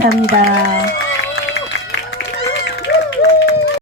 감사합니다.